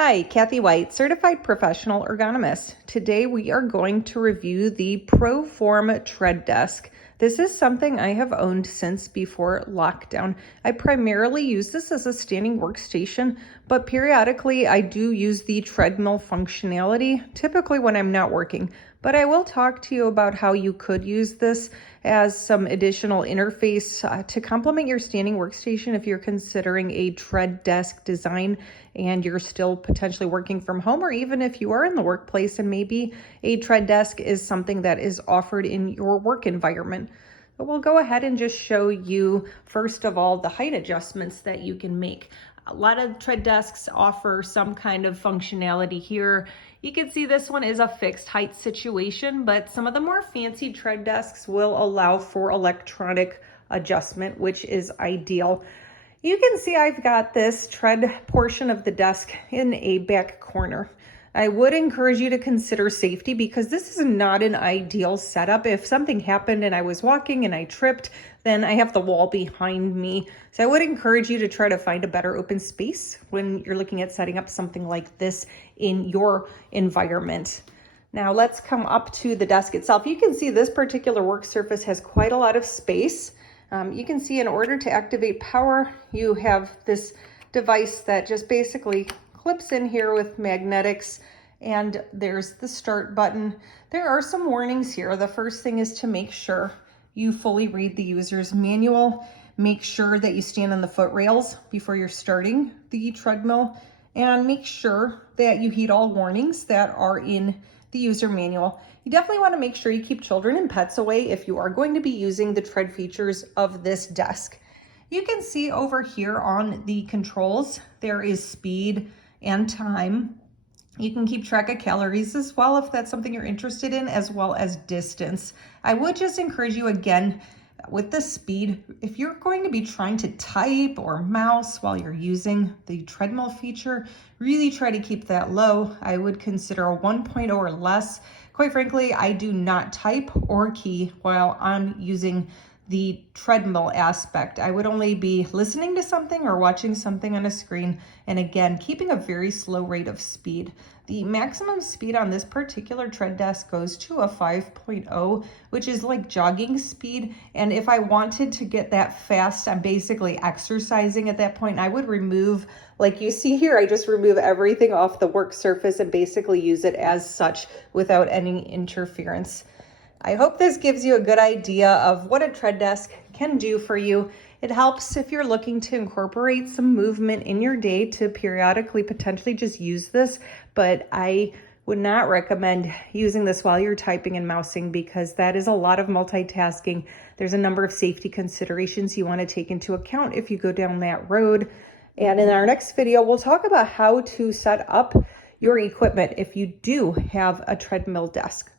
Hi, Kathy White, Certified Professional Ergonomist. Today we are going to review the ProForm Tread Desk. This is something I have owned since before lockdown. I primarily use this as a standing workstation, but periodically I do use the treadmill functionality, typically when I'm not working. But I will talk to you about how you could use this as some additional interface to complement your standing workstation if you're considering a tread desk design and you're still potentially working from home, or even if you are in the workplace and maybe a tread desk is something that is offered in your work environment. But we'll go ahead and just show you, first of all, the height adjustments that you can make. A lot of tread desks offer some kind of functionality here. You can see this one is a fixed height situation, but some of the more fancy tread desks will allow for electronic adjustment, which is ideal. You can see I've got this tread portion of the desk in a back corner. I would encourage you to consider safety because this is not an ideal setup. If something happened and I was walking and I tripped, then I have the wall behind me. So I would encourage you to try to find a better open space when you're looking at setting up something like this in your environment. Now let's come up to the desk itself. You can see this particular work surface has quite a lot of space. You can see in order to activate power, you have this device that just basically clips in here with magnetics, and there's the start button. There are some warnings here. The first thing is to make sure you fully read the user's manual. Make sure that you stand on the foot rails before you're starting the treadmill, and make sure that you heed all warnings that are in the user manual. You definitely want to make sure you keep children and pets away if you are going to be using the tread features of this desk. You can see over here on the controls, there is speed and time. You can keep track of calories as well if that's something you're interested in, as well as distance. I would just encourage you again with the speed, if you're going to be trying to type or mouse while you're using the treadmill feature, really try to keep that low. I would consider a 1.0 or less. Quite frankly, I do not type or key while I'm using the treadmill aspect. I would only be listening to something or watching something on a screen, and again, keeping a very slow rate of speed. The maximum speed on this particular tread desk goes to a 5.0, which is like jogging speed. And if I wanted to get that fast, I'm basically exercising at that point. I would remove, like you see here, I just remove everything off the work surface and basically use it as such without any interference. I hope this gives you a good idea of what a tread desk can do for you. It helps if you're looking to incorporate some movement in your day to periodically potentially just use this, but I would not recommend using this while you're typing and mousing because that is a lot of multitasking. There's a number of safety considerations you want to take into account if you go down that road. And in our next video, we'll talk about how to set up your equipment if you do have a treadmill desk.